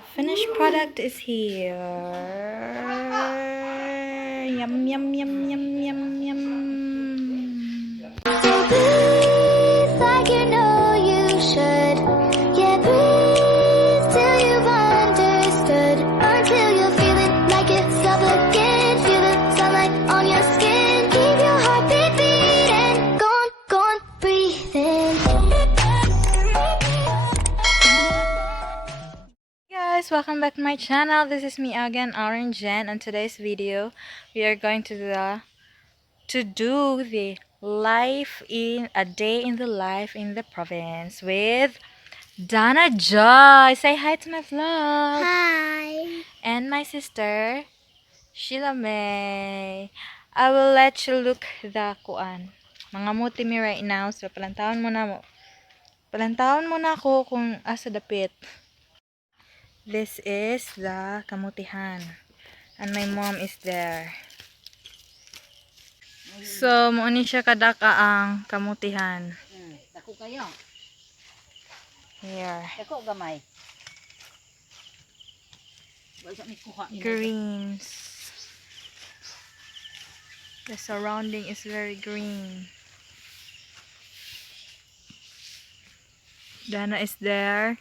The finished product is here. Yum, yum, yum, yum, yum, yum. Like you know you should. Yeah, breathe till you've understood. Until you're feeling like it's up again. Feel the sunlight on your skin. Keep your heartbeat beating. Go on, breathe in. Guys, welcome back to my channel. This is me again, Orange Jen. On today's video, we are going to do the life in a day in the life in the province with Dana Joy. Say hi to my vlog. Hi. And my sister Sheila May. I will let you look the kuan. Mga muti me right now. So palantawon mo na ako kung asa dapit. This is the kamutihan. And my mom is there. So, muuni siya kadaka ang kamutihan. Dako kayo. Here. Dako gamay. Wala mi kuha. Greens. The surrounding is very green. Dana is there.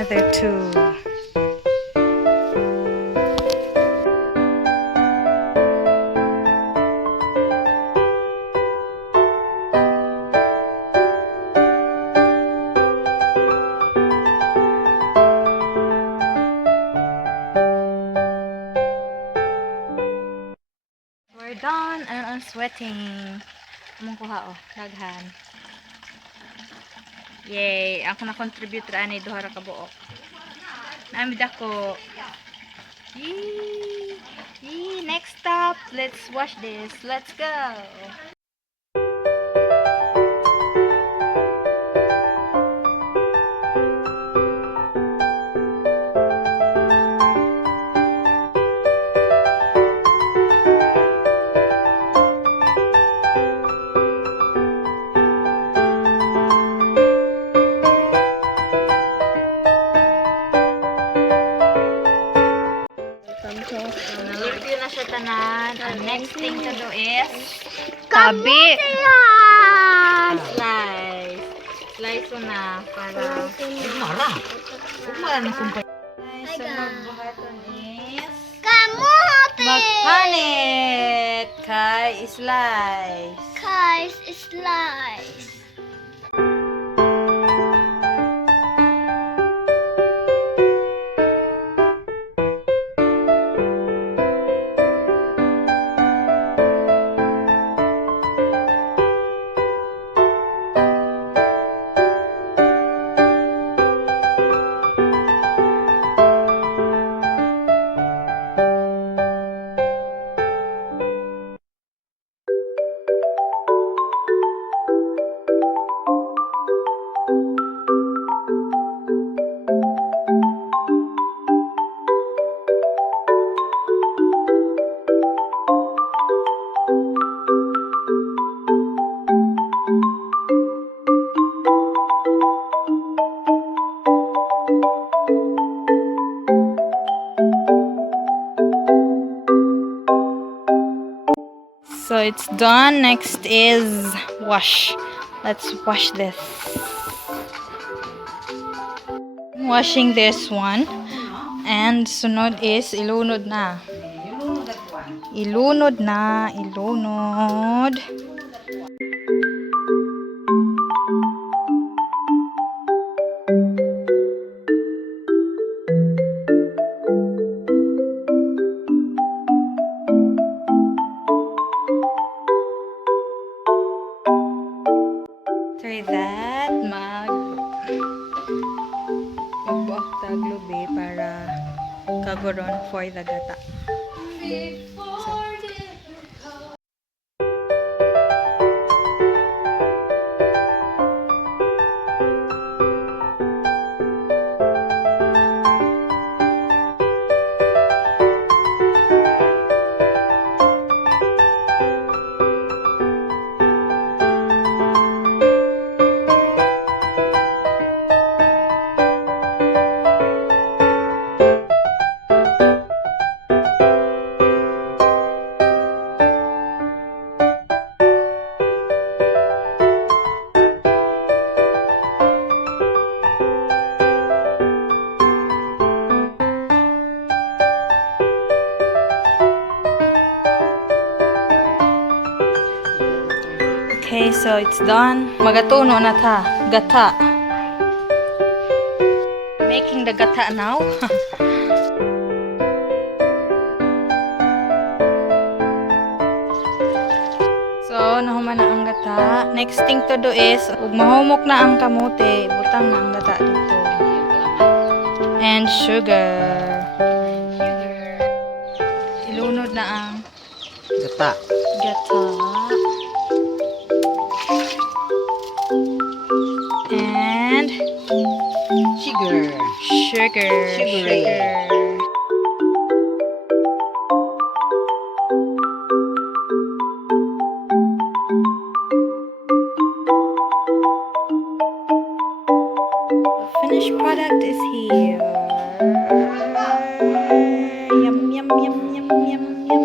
Another two. We're done and I'm sweating. Among kuha oh, daghan. Yay! Ako na-contribute ra ni duha ra ka buok. Naamid ako. Yee! Next stop, let's wash this. Let's go. Review na siya tanan. Ang next thing to do is tabi. Slice. Slice ko na para Mara. Mara ni kumpay. Guys, sunod buhaton is Kamote! magpanit kay slice. Guys, slice. So it's done. Next is wash. Let's wash this. Washing this one. And sunod is ilunod na. Yung lunod at kuan. Ilunod na, ilunod. After that, magbuak taglubi para kagoron for the gata. So, okay, so it's done. Magatuno na ta. Gata. Making the gata now. So, nahuman na ang gata. Next thing to do is, ug mahumok na ang kamote, butang na ang gata dito. And sugar. Ilunod na ang Gata. gata. And Sugar. sugar. Sugary. The finished product is here. Yum, yum, yum, yum, yum, yum.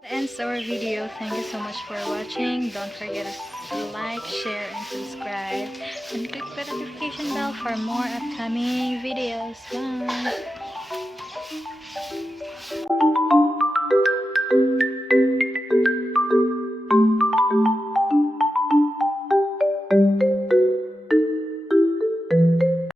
That ends our video. Thank you so much for watching. Don't forget to like, share, and subscribe. And click the notification bell for more upcoming videos. Bye!